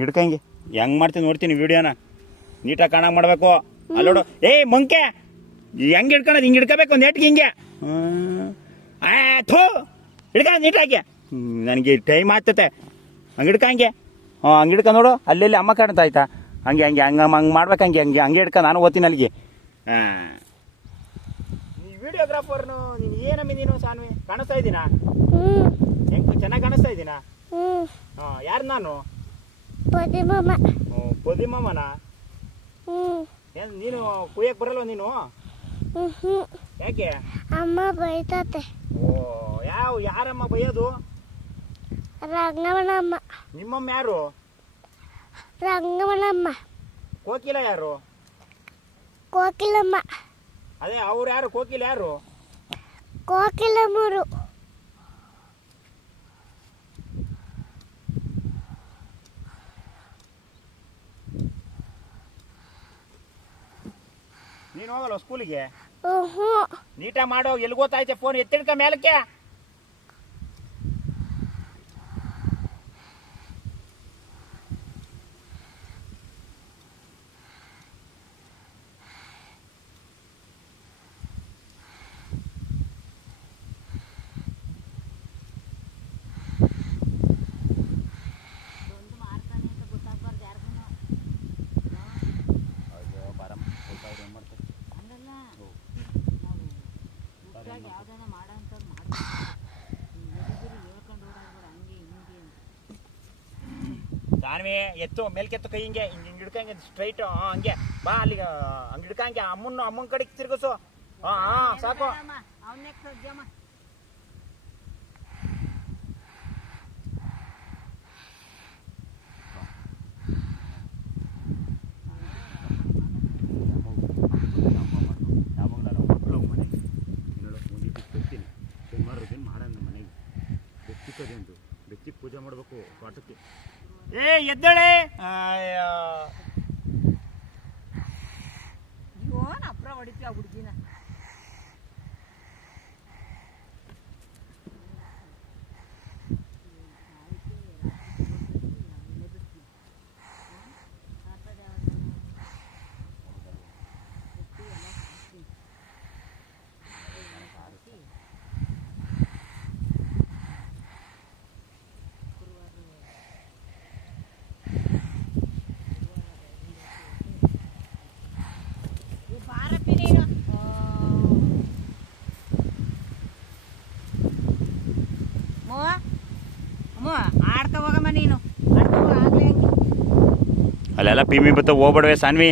ಹಿಡ್ಕಂಗೆ ಹೆಂಗೆ ಮಾಡ್ತೀನಿ ನೋಡ್ತೀನಿ ವಿಡಿಯೋನ ನೀಟಾಗಿ ಕಾಣಂಗೆ ಮಾಡಬೇಕು. ಅಲ್ಲೋಡು ಏಯ್ ಮಂಕೆ ಹೆಂಗೆ ಹಿಡ್ಕೊಳೋದು ಹಿಂಗೆ ಹಿಡ್ಕೋಬೇಕು ಒಂದು ಏಟ್ಗೆ ಹಿಂಗೆ ಥೋ ಹಿಡ್ಕ ನೀಟಾಗಿ. ನನಗೆ ಟೈಮ್ ಆಗ್ತತೆ ಹಂಗೆ ಹಿಡ್ಕಂಗೆ. ಹಂಗೆ ಹಿಡ್ಕ ನೋಡು ಅಲ್ಲೆಲ್ಲಿ ಅಮ್ಮ ಕಾಣ್ತಾ ಆಯ್ತಾ ಹಂಗೆ ಹಂಗೆ ಹಂಗೆ ಹಂಗೆ ಮಾಡ್ಬೇಕು ಹಂಗೆ ಹಂಗೆ ಹಂಗೆ ಹಿಡ್ಕ ನಾನು ಓದ್ತೀನಿ ಅಲ್ಲಿಗೆ. ವಿಡಿಯೋಗ್ರಾಫರ್ನು ನೀನು ಏನಮ್ಮಿ ನೀನು ಸಾನ್ವಿ ಕಾಣಿಸ್ತಾ ಇದ್ದೀನಾ? ಹೆಂಗೆ ಚೆನ್ನಾಗಿ ಕಾಣಿಸ್ತಾ ಇದ್ದೀನಾ? ಯಾರು ನಾನು? ಪೊದಿಮಮ್ಮನ? ಏನು ನೀನು ಕುಯ್ಯಕ್ಕೆ ಬರಲ್ವ ನೀನು? ಯಾಕೆ? ಅಮ್ಮ ಬೈತತೆ. ಓ ಯಾರಮ್ಮ ಬೈಯೋದು? ರಂಗವನಮ್ಮ. ನಿಮ್ಮಮ್ಮ ಯಾರು? ರಂಗವನಮ್ಮ. ಕೋಕಿಲ ಯಾರು? ಕೋಕಿಲಮ್ಮ. ಅದೇ ಅವ್ರು ಯಾರು? ಕೋಕಿಲ ಯಾರು? ಕೋಕಿಲಮ್ಮರು. ನೀನು ಹೋಗಲ್ಲ ಸ್ಕೂಲಿಗೆ? ಹ್ಞೂ. ನೀಟಾಗಿ ಮಾಡೋ. ಎಲ್ಲಿ ಗೊತ್ತಾಯ್ತೆ ಫೋನ್ ಎತ್ತಿಡ್ಕ ಮೇಲಕ್ಕೆ. ಸಾನ್ವಿ ಎತ್ತು ಮೇಲ್ಕೆತ್ತು ಕೈ ಹಿಂಗೆ ಹಿಂಗೆ ಹಿಂಗೆ ಹಿಡ್ಕಂಗೆ ಸ್ಟ್ರೈಟ್. ಹಂಗೆ ಬಾ ಅಲ್ಲಿಗೆ ಹಂಗೆ ಹಿಡ್ಕಂಗೆ ಅಮ್ಮನ ಕಡೆಗೆ ತಿರ್ಗಿಸು. ಸಾಕು. ಬೆಚ್ಚಿಗೆ ಪೂಜೆ ಮಾಡಬೇಕು ಪಾಠಕ್ಕೆ. ಏ ಎದ್ದಳೆ ಅಪ್ರ ಹೊಡಿತೀವಿ ಆ ಹುಡುಗಿನ. ಅಲ್ಲೆಲ್ಲ ಪಿಮಿ ಬತ್ತ ಹೋಗ್ಬೇಡವೆ ಸಾನ್ವಿ.